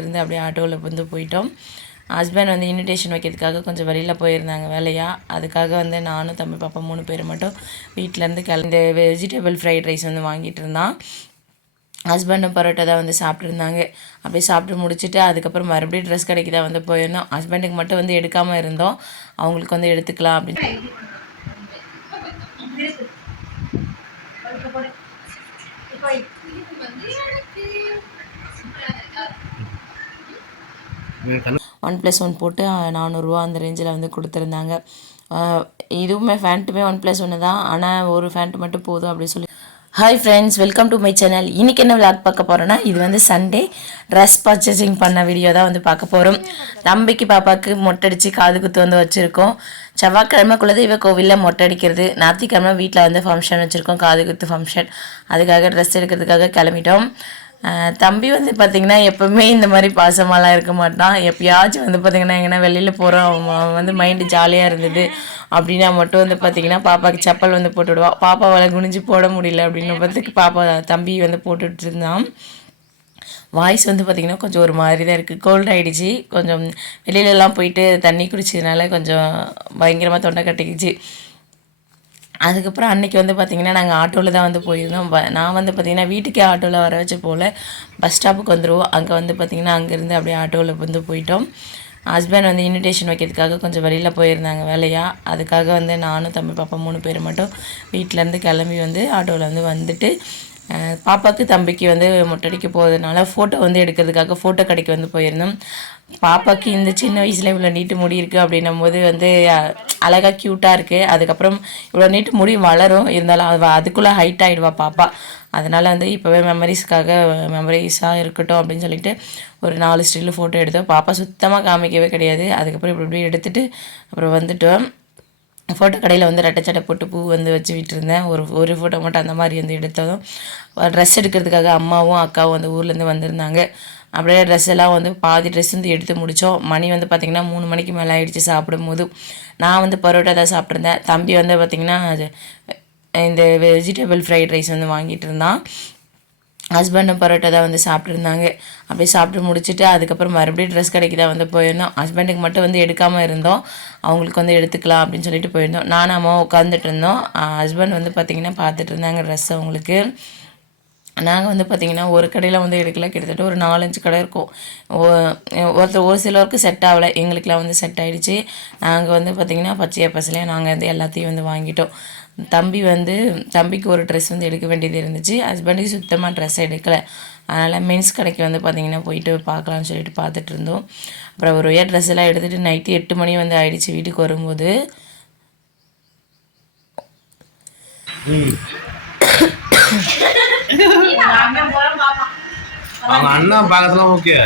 இருந்து அப்படியே ஆட்டோவில் வந்து போயிட்டோம். ஹஸ்பண்ட் வந்து இன்விடேஷன் வைக்கிறதுக்காக கொஞ்சம் வெளியில் போயிருந்தாங்க வேலையாக அதுக்காக வந்து நானும் தம்பி பாப்பா மூணு பேர் மட்டும் வீட்டிலேருந்து கிளம்பி வெஜிடபிள் ஃப்ரைட் ரைஸ் வந்து வாங்கிட்டு இருந்தான். ஹஸ்பண்டும் பரோட்டா தான் வந்து சாப்பிட்ருந்தாங்க அப்படியே சாப்பிட்டு முடிச்சுட்டு அதுக்கப்புறம் மறுபடியும் ட்ரெஸ் கடைக்கு தான் வந்து போயிருந்தோம். ஹஸ்பண்டுக்கு மட்டும் வந்து எடுக்காமல் இருந்தோம். அவங்களுக்கு வந்து எடுத்துக்கலாம் அப்படின்னு. ஒன் ப்ளஸ் ஒன் போட்டு நானூறுரூவா அந்த ரேஞ்சில் வந்து கொடுத்துருந்தாங்க. இதுவுமே ஃபேண்ட்டுமே ஒன் ப்ளஸ் ஒன்று தான். ஆனால் ஒரு ஃபேண்ட் மட்டும் போதும் அப்படின்னு சொல்லி. Hi friends welcome to my channel இன்றைக்கி என்ன விளாக் பார்க்க போகிறோன்னா இது வந்து சண்டே ட்ரெஸ் பர்ச்சேசிங் பண்ண வீடியோ தான் வந்து பார்க்க போகிறோம் தம்பிக்கு பாப்பாவுக்கு மொட்டடிச்சு காது குத்து வந்து வச்சுருக்கோம். செவ்வாய்க்கிழமை குலதெய்வ கோவிலில் மொட்டை அடிக்கிறது ஞாயிற்றுக்கிழமை வீட்டில் வந்து ஃபங்க்ஷன் வச்சுருக்கோம் காது குத்து ஃபங்க்ஷன் அதுக்காக ட்ரெஸ் எடுக்கிறதுக்காக கிளம்பிட்டோம். தம்பி வந்து பார்த்திங்கன்னா எப்போவுமே இந்த மாதிரி பாசமாலாம் இருக்க மாட்டான். எப்பயாச்சும் வந்து பார்த்திங்கன்னா எங்கன்னா வெளியில் போகிறோம் அவன் வந்து மைண்டு ஜாலியாக இருந்தது. அப்படின்னா மட்டும் வந்து பார்த்திங்கன்னா பாப்பாவுக்கு செப்பல் வந்து போட்டு விடுவான் பாப்பாவால் குனிஞ்சு போட முடியல அப்படின்னு பார்த்துக்கு பாப்பா தம்பி வந்து போட்டுட்டு இருந்தான். வாய்ஸ் வந்து பார்த்திங்கன்னா கொஞ்சம் ஒரு மாதிரி தான் இருக்குது கோல்ட் ஆகிடுச்சு கொஞ்சம் வெளியிலலாம் போயிட்டு தண்ணி குடிச்சதுனால கொஞ்சம் பயங்கரமாக தொண்டை கட்டிக்கிச்சு. அதுக்கப்புறம் அன்றைக்கி வந்து பார்த்திங்கன்னா நாங்கள் ஆட்டோவில் தான் வந்து போயிருந்தோம். நான் வந்து பார்த்திங்கன்னா வீட்டுக்கே ஆட்டோவில் வர வச்சு போல். பஸ் ஸ்டாப்புக்கு வந்துடுவோம் அங்கே வந்து பார்த்திங்கன்னா அங்கேருந்து அப்படியே ஆட்டோவில் வந்து போயிட்டோம். ஹஸ்பண்ட் வந்து இன்விடேஷன் வைக்கிறதுக்காக கொஞ்சம் வெளியில் போயிருந்தாங்க வேலையாக அதுக்காக வந்து நானும் தம்பி பாப்பா மூணு பேர் மட்டும் வீட்டிலேருந்து கிளம்பி வந்து ஆட்டோவில் வந்து வந்துட்டு பாப்பாவுக்கு தம்பிக்கு வந்து மொட்டடிக்கு போகிறதுனால ஃபோட்டோ வந்து எடுக்கிறதுக்காக ஃபோட்டோ கடைக்கு வந்து போயிருந்தோம். பாப்பாக்கு இந்த சின்ன வயசில் இவ்வளோ நீட்டு முடி இருக்குது அப்படின்னும் போது வந்து அழகாக அழகா க்யூட்டாக இருக்குது அதுக்கப்புறம் இவ்வளோ நீட்டு முடி வளரும். இருந்தாலும் அவ அதுக்குள்ளே ஹைட் ஆகிடுவா பாப்பா. அதனால் வந்து இப்போவே மெமரிஸ்க்காக மெமரிஸாக இருக்கட்டும் அப்படின்னு சொல்லிட்டு ஒரு நாலு ஸ்டில் ஃபோட்டோ எடுத்தோம். பாப்பா சுத்தமாக காமிக்கவே கிடையாது. அதுக்கப்புறம் இப்படி இப்படி எடுத்துகிட்டு அப்புறம் வந்துட்டோம். ஃபோட்டோ கடையில் வந்து ரெட்டச்சட்டை போட்டு பூ வந்து வச்சு விட்டுருந்தேன் ஒரு ஒரு ஃபோட்டோ மட்டும் அந்த மாதிரி வந்து எடுத்ததும். ட்ரெஸ் எடுக்கிறதுக்காக அம்மாவும் அக்காவும் வந்து ஊர்லேருந்து வந்திருந்தாங்க. அப்படியே ட்ரெஸ் எல்லாம் வந்து பாதி ட்ரெஸ் வந்து எடுத்து முடித்தோம் மணி வந்து பார்த்திங்கன்னா மூணு மணிக்கு மேலே ஆகிடுச்சு சாப்பிடும்போது. நான் வந்து பரோட்டா தான் சாப்பிட்ருந்தேன் தம்பி வந்து பார்த்திங்கன்னா அது இந்த வெஜிடபிள் ஃப்ரைட் ரைஸ் வந்து வாங்கிட்டு இருந்தான். ஹஸ்பண்டும் பரோட்டா தான் வந்து சாப்பிட்ருந்தாங்க அப்படியே சாப்பிட்டு முடிச்சுட்டு அதுக்கப்புறம் மறுபடியும் ட்ரெஸ் கடைக்கு தான் வந்து போயிருந்தோம். ஹஸ்பண்டுக்கு மட்டும் வந்து எடுக்காமல் இருந்தோம். அவங்களுக்கு வந்து எடுத்துக்கலாம் அப்படின்னு சொல்லிட்டு போயிருந்தோம். நானும் அம்மா உட்காந்துட்டு இருந்தோம். ஹஸ்பண்ட் வந்து பார்த்திங்கன்னா பார்த்துட்டு இருந்தாங்க ட்ரெஸ் அவங்களுக்கு. நாங்கள் வந்து பார்த்திங்கன்னா ஒரு கடையில் வந்து எடுக்கல. கிட்டத்தட்ட ஒரு நாலஞ்சு கடை இருக்கும். ஒருத்தர் ஒரு சிலருக்கு செட் ஆகலை. எங்களுக்கெலாம் வந்து செட் ஆகிடுச்சு நாங்கள் வந்து பார்த்திங்கன்னா பச்சையா பசலையாக நாங்கள் வந்து எல்லாத்தையும் வந்து வாங்கிட்டோம். தம்பி வந்து தம்பிக்கு ஒரு ட்ரெஸ் வந்து எடுக்க வேண்டியது இருந்துச்சு. ஹஸ்பண்டுக்கு சுத்தமாக ட்ரெஸ் எடுக்கலை. அதனால் மென்ஸ் கடைக்கு வந்து பார்த்திங்கன்னா போயிட்டு பார்க்கலாம்னு சொல்லிட்டு பார்த்துட்டு இருந்தோம். அப்புறம் ஒரு வழியாக ட்ரெஸ் எல்லாம் எடுத்துகிட்டு நைட்டு எட்டு மணி வந்து ஆயிடுச்சு வீட்டுக்கு வரும்போது. அவங்க அண்ணா பார்க்கறதுலாம் ஓகே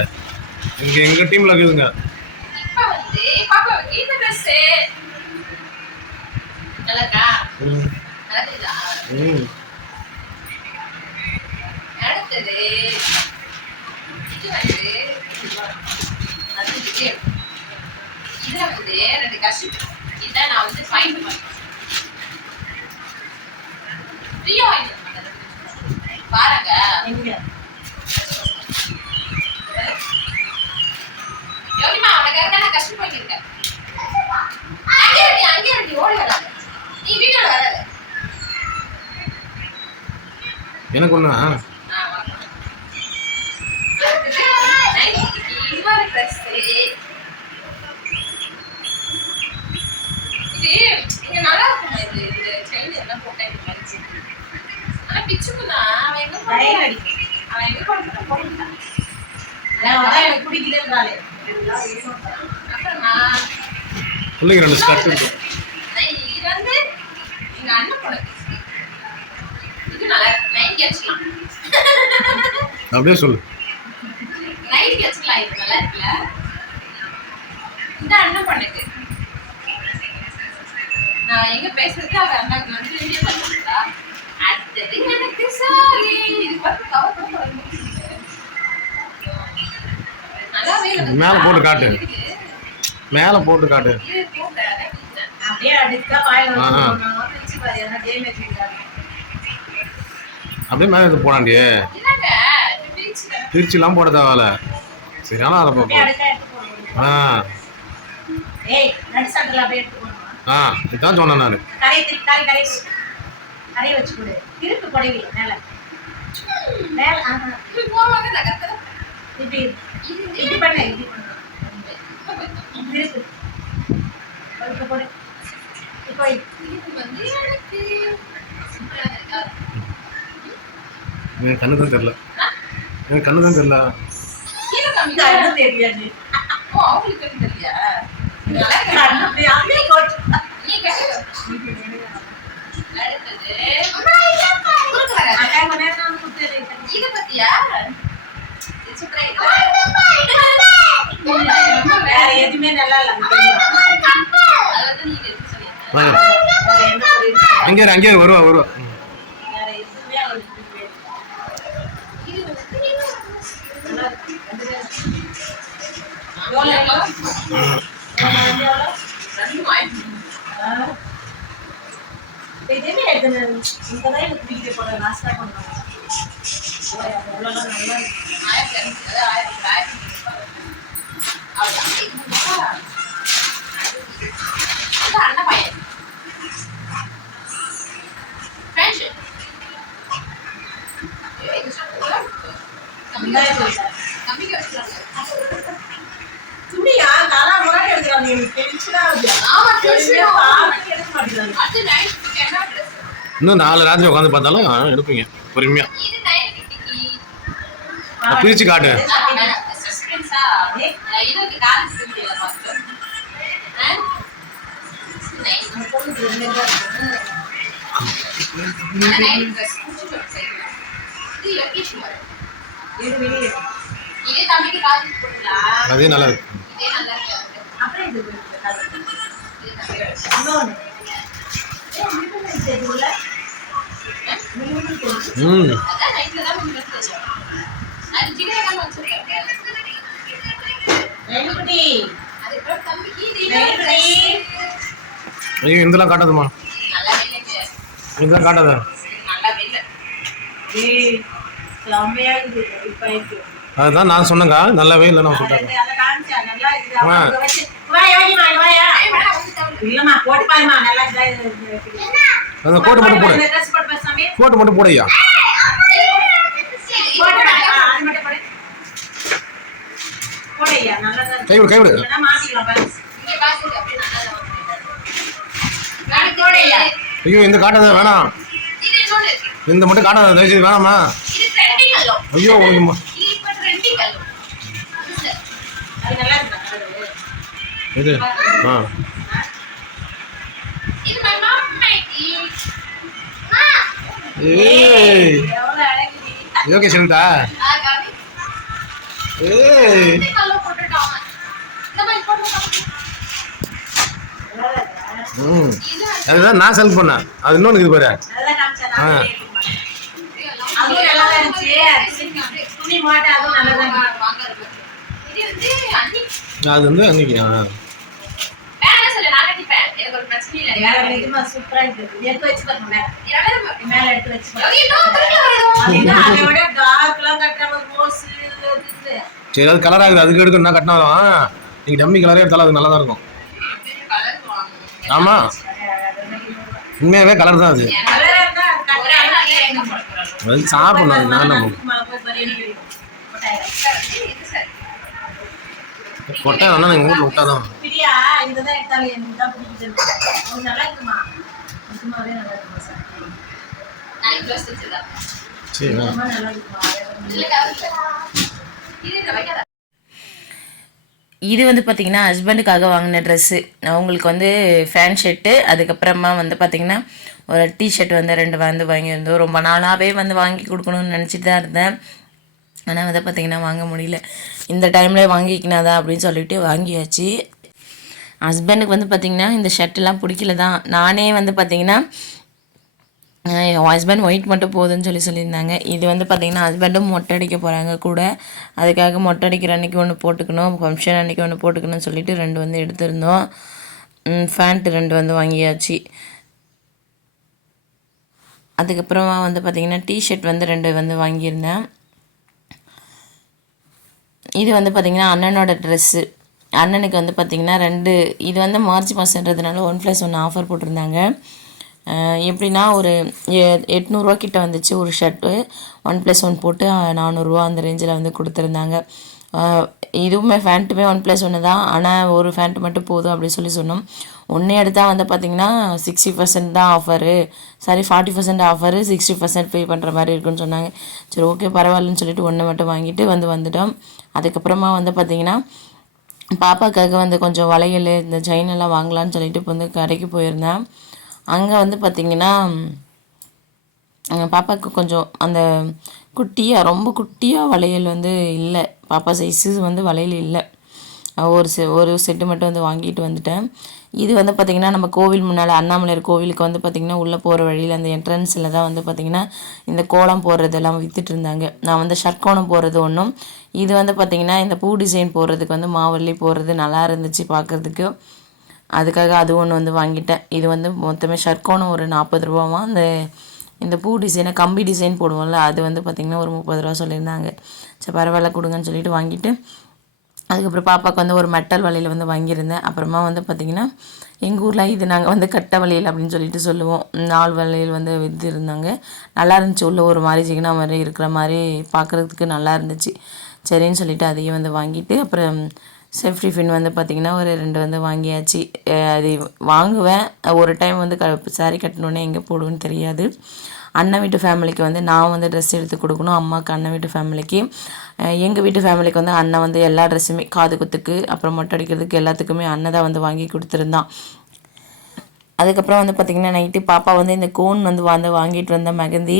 இங்க எங்க டீம்ல இருக்குதுங்க. வந்து இதுல வந்து ரெண்டு கஷ்டம் இதான் நான் வந்து ஃபைண்ட் பண்ணேன் ஃப்ரீயா வாங்கிட்டு பாருங்க. உனக்காக தான் நான் கஷ்டம் பண்ணிருக்கேன் அங்கே இருக்கு அங்கே இருக்கு ஓடி வராத நீ வராத. எனக்கு ஒண்ணா ஆனா பிச்சுக்குன்னா அவன் எங்க? அவன் எங்க போட்டான்? போட்டான். அப்புறம் நான் பிள்ளைங்க ரெண்டு இருக்கு இது வந்து எங்க அண்ணன் பொண்ணுக்கு. இது நல்லா. நைட்டி வச்சுக்கலாம். அப்படியே சொல்லு வச்சுக்கலாம். இது நல்லா இருக்குல்ல? இந்த அண்ணன் பொண்ணுக்கு. நான் எங்க பேசுறது அவ அண்ணாக்கு வந்து பண்ணிருக்கா அடுத்தது எனக்கு சாரி இது பார்த்து கவர் பண்ண போறது நல்லாவே இல்லை. மேல போட்டு காட்டு. மேல போட்டு காட்டு. அப்படியே அடிச்சா வாயில. வந்து பாரு அப்படியே மேல பிரிச்சுட்டேன். திருச்சிலாம் போட தேவையில்ல சரியான அப்படியே பார்ப்போம் ஆ ஆ இதான் சொன்னேன் நான் கரையை வச்சு கொடு திருப்பி புடவை மேல மேல ஆமா இப்படி இப்படி பண்ண இப்படி பண்ணு திருப்பி இப்போ போடு இப்போ எனக்கு இருக்கா? கண்ணு தான் எனக்கு கண்ணு தான். கண்ணு தெரியாது ஓ, அவங்களுக்கு இருக்கா? கண்ணு. அப்படியே நீ. இதை பத்தியா? வேற எதுவுமே நல்லா அங்கே அங்கே வருவா வருவா ம். வேற எதுவுமே அவளுக்கு பிடிக்கவே எனக்கு பிடிக்கிற போல நாஸ்டா பண்ணுவாங்க அவ்வளோலாம் நல்லா ஆயிரத்தி ஆயிரத்தி ஆயிரத்தி அவ்வளவுதான். இது மட்டும் தான். இது அண்ணன் பையன். Friendship. ஏய், இது சூப்பரா இருக்கு. தம்பிக்கு வச்சுக்கலாம். தம்பிக்கு வச்சுக்கலாங்க. துணியா தலா முன்னாடி எடுக்கிறாங்க எனக்கு டென்ஷனா ஆகுது ஆமா, டென்ஷனா tension ஆகும். பார்த்து எடுக்க மாட்டேங்கிறாங்க அடுத்து night க்கு என்ன dress? இன்னும் நாலு ராத்திரி உட்காந்து பார்த்தாலும் எடுப்பீங்க. பொறுமையா. பிரிச்சு காட்டு. Suspense இருக்கு. இது அதே நல்லா நல்லா இருக்கு. அப்புறம் ஐயோ இதெல்லாம் காட்டாதுமா. இதெல்லாம் காட்டாத. அதுதான் நான் சொன்னேங்க நல்லாவே இல்லை நான் இருக்குது. ஆ. இல்லம்மா போட்டு பாருமா நல்லா. அந்த கோட்டு மட்டும் போடு. கோட்டு மட்டும் போடு ஐயா போட்டு பாரு. ஆ, அது மட்டும் போடு. போடு ஐயா, இந்த காட்டாத வேணாம். இந்த மட்டும் காட்டாத தயவுசெய்து வேணாமா. ஐயோ இது இப்ப trending அல்லோ. இது அது நல்லா இருக்குதா colour? இது ஆ இது my mom Maggie. ஏய் எவ்வளவு அழகுடி. ஓகே சரிதா ஆ, காமி. ஏய் trending அல்லோ போட்டுட்டாங்க. இந்த மாதிரி போட்டுட்டாங்க. நல்லா இருக்கா? ம். அதுதான் நான் செலக்ட் பண்ணேன். அது இன்னொன்று இது பாரு. அது வந்து நான் ஆ. நிஜமா சூப்பரா. எடுத்து மேல. மேல எடுத்து. அது விட எல்லாம். சரி அது கலர் ஆகுது. அதுக்கு எடுக்கணும் நான் கட்டினாலும் நீங்கள் டம்மி கலரே எடுத்தாலும் அது நல்லா தான் இருக்கும். ஆமாம் உண்மையாகவே கலர் தான் அது. சாப்பிடணும் நான் நம்ம. கொட்டை வேணா எங்கள் ஊரில் விட்டாதான் இதுதான் எடுத்தாலும் எனக்கு தான் பிடிக்குது. அது நல்லா இருக்குமா? நிஜமாவே நல்லா இருக்குமா சார்? நாளைக்கு blouse தச்சிடலாம். சரி நிஜமா நல்லா இருக்குமா? இல்ல, கலர் இல்ல. இது இந்த வைக்காத. இது வந்து பார்த்திங்கன்னா ஹஸ்பண்டுக்காக வாங்கின ட்ரெஸ்ஸு அவங்களுக்கு வந்து ஃபேன் ஷர்ட்டு அதுக்கப்புறமா வந்து பார்த்திங்கன்னா ஒரு டிஷர்ட் வந்து ரெண்டு வந்து வாங்கியிருந்தோம் ரொம்ப நாளாகவே வந்து வாங்கி கொடுக்கணும்னு நினச்சிட்டு தான் இருந்தேன் ஆனால் வந்து பார்த்திங்கன்னா வாங்க முடியல இந்த டைமில் வாங்கிக்கினாதா அப்படின்னு சொல்லிட்டு வாங்கியாச்சு ஹஸ்பண்டுக்கு வந்து பார்த்திங்கன்னா இந்த ஷர்ட்டெல்லாம் பிடிக்கல தான் நானே வந்து பார்த்திங்கன்னா என் ஹஸ்பண்ட் ஒயிட் மட்டும் போதுன்னு சொல்லி சொல்லியிருந்தாங்க. இது வந்து பார்த்திங்கன்னா ஹஸ்பண்டும் மொட்டை அடிக்க போகிறாங்க கூட. அதுக்காக மொட்டை அடிக்கிற அன்றைக்கி ஒன்று போட்டுக்கணும் ஃபங்க்ஷன் அன்றைக்கி ஒன்று போட்டுக்கணும்னு சொல்லிட்டு ரெண்டு வந்து எடுத்திருந்தோம். ஃபேண்ட்டு ரெண்டு வந்து வாங்கியாச்சு. அதுக்கப்புறமா வந்து பார்த்திங்கன்னா டிஷர்ட் வந்து ரெண்டு வந்து வாங்கியிருந்தேன். இது வந்து பார்த்திங்கன்னா அண்ணனோட ட்ரெஸ்ஸு அண்ணனுக்கு வந்து பார்த்திங்கன்னா ரெண்டு இது வந்து மார்ச் மாதன்றதுனால ஒன் ப்ளஸ் ஒன் ஆஃபர் போட்டிருந்தாங்க. எப்படின்னா ஒரு எ- எட்நூறுரூவா கிட்ட வந்துச்சு ஒரு ஷர்ட்டு ஒன் ப்ளஸ் ஒன் போட்டு நானூறுரூவா அந்த ரேஞ்சில் வந்து கொடுத்துருந்தாங்க. இதுவுமே ஃபேண்ட்டுமே ஒன் ப்ளஸ் ஒன்று தான். ஆனால் ஒரு ஃபேண்ட் மட்டும் போதும் அப்படின்னு சொல்லி சொன்னோம். ஒன்றே எடுத்தால் வந்து பார்த்திங்கன்னா சிக்ஸ்டி பர்சன்ட் தான் offer sorry forty percent offer sixty percent pay பண்ணுற மாதிரி இருக்குன்னு சொன்னாங்க. சரி ஓகே பரவாயில்லன்னு சொல்லிட்டு ஒன்று மட்டும் வாங்கிட்டு வந்து வந்துட்டோம். அதுக்கப்புறமா வந்து பார்த்திங்கன்னா பாப்பாக்காக வந்து கொஞ்சம் வளையல் இந்த செயின் எல்லாம் வாங்கலாம்னு சொல்லிட்டு இப்போ வந்து கடைக்கு போயிருந்தேன். அங்கே வந்து பார்த்திங்கன்னா பாப்பாவுக்கு கொஞ்சம் அந்த குட்டியாக ரொம்ப குட்டியாக வளையல் வந்து இல்லை. பாப்பா சைஸு வந்து வளையல் இல்லை. ஒரு செ ஒரு செட்டு மட்டும் வந்து வாங்கிட்டு வந்துட்டேன். இது வந்து பார்த்திங்கன்னா நம்ம கோவில் முன்னால் அண்ணாமலையார் கோவிலுக்கு வந்து பார்த்திங்கன்னா உள்ளே போகிற வழியில் அந்த என்ட்ரன்ஸில் தான் வந்து பார்த்திங்கன்னா இந்த கோலம் போடுறதெல்லாம் விற்றுட்டு இருந்தாங்க. நான் வந்து ஷர்கோணம் போடுறது ஒன்றும் இது வந்து பார்த்திங்கன்னா இந்த பூ டிசைன் போடுறதுக்கு வந்து மாவல்லி போடுறது நல்லா இருந்துச்சு பார்க்குறதுக்கு அதுக்காக அது ஒன்று வந்து வாங்கிட்டேன். இது வந்து மொத்தமே ஷர்க்கோணம் ஒரு நாற்பது ரூபாவா? அந்த இந்த பூ டிசைனை கம்பி டிசைன் போடுவோம்ல அது வந்து பார்த்திங்கன்னா ஒரு முப்பது ரூபா சொல்லியிருந்தாங்க. சரி பரவாயில்ல கொடுங்கன்னு சொல்லிட்டு வாங்கிட்டு அதுக்கப்புறம் பாப்பாவுக்கு வந்து ஒரு மெட்டல் வலையில் வந்து வாங்கியிருந்தேன். அப்புறமா வந்து பார்த்திங்கன்னா எங்கள் ஊரில் இது நாங்கள் வந்து கட்ட வளையல் அப்படின்னு சொல்லிட்டு சொல்லுவோம். நாலு வளையல் வந்து விற்று இருந்தாங்க. நல்லா இருந்துச்சு. உள்ளே ஒரு மாதிரி சிக்கனா மாதிரி இருக்கிற மாதிரி பார்க்குறதுக்கு நல்லா இருந்துச்சு. சரின்னு சொல்லிட்டு அதையும் வந்து வாங்கிட்டு அப்புறம் சேஃப்டி ஃபின் வந்து பார்த்திங்கன்னா ஒரு ரெண்டு வந்து வாங்கியாச்சு. அது வாங்குவேன். ஒரு டைம் வந்து க சாரி கட்டணுன்னே எங்கே போடுவேன்னு தெரியாது. அண்ணன் வீட்டு ஃபேமிலிக்கு வந்து நான் வந்து ட்ரெஸ் எடுத்து கொடுக்கணும் அம்மாவுக்கு அண்ணன் வீட்டு ஃபேமிலிக்கு எங்கள் வீட்டு ஃபேமிலிக்கு வந்து அண்ணன் வந்து எல்லா ட்ரெஸ்ஸுமே காது குத்துக்கு அப்புறம் மொட்டை அடிக்கிறதுக்கு எல்லாத்துக்குமே அண்ணன் தான் வந்து வாங்கி கொடுத்துருந்தான். அதுக்கப்புறம் வந்து பார்த்திங்கன்னா நைட்டு பாப்பா வந்து இந்த கோன் வந்து வந்து வாங்கிட்டு வந்த மெகந்தி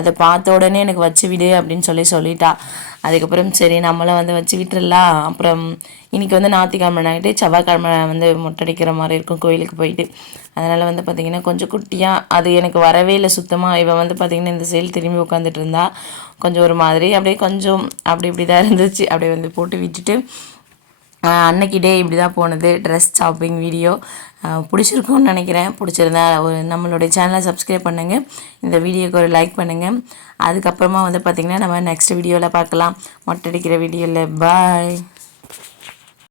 அதை பார்த்த உடனே எனக்கு வச்சு விடு அப்படின்னு சொல்லி சொல்லிட்டா. அதுக்கப்புறம் சரி நம்மளும் வந்து வச்சு விட்டுறலாம். அப்புறம் இன்றைக்கி வந்து ஞாயிற்றுக்கிழமை நைட்டு செவ்வாய்க்கிழமை வந்து மொட்டடிக்கிற மாதிரி இருக்கும் கோயிலுக்கு போயிட்டு. அதனால் வந்து பார்த்திங்கன்னா கொஞ்சம் குட்டியாக அது எனக்கு வரவே இல்லை சுத்தமாக இவன் வந்து பார்த்திங்கன்னா இந்த சைடு திரும்பி உட்காந்துட்டு இருந்தா. கொஞ்சம் ஒரு மாதிரி அப்படியே கொஞ்சம் அப்படி இப்படி தான் இருந்துச்சு. அப்படியே வந்து போட்டு விட்டுட்டு அன்னைக்கு டே இப்படி தான் போனது ட்ரெஸ் ஷாப்பிங் வீடியோ பிடிச்சிருக்கும்னு நினைக்கிறேன். பிடிச்சிருந்தா ஒரு நம்மளுடைய சேனலை சப்ஸ்கிரைப் பண்ணுங்கள் இந்த வீடியோக்கு ஒரு லைக் பண்ணுங்கள் அதுக்கப்புறமா வந்து பார்த்திங்கன்னா நம்ம நெக்ஸ்ட் வீடியோவில் பார்க்கலாம். மொட்டை அடிக்கிற வீடியோவில் பாய்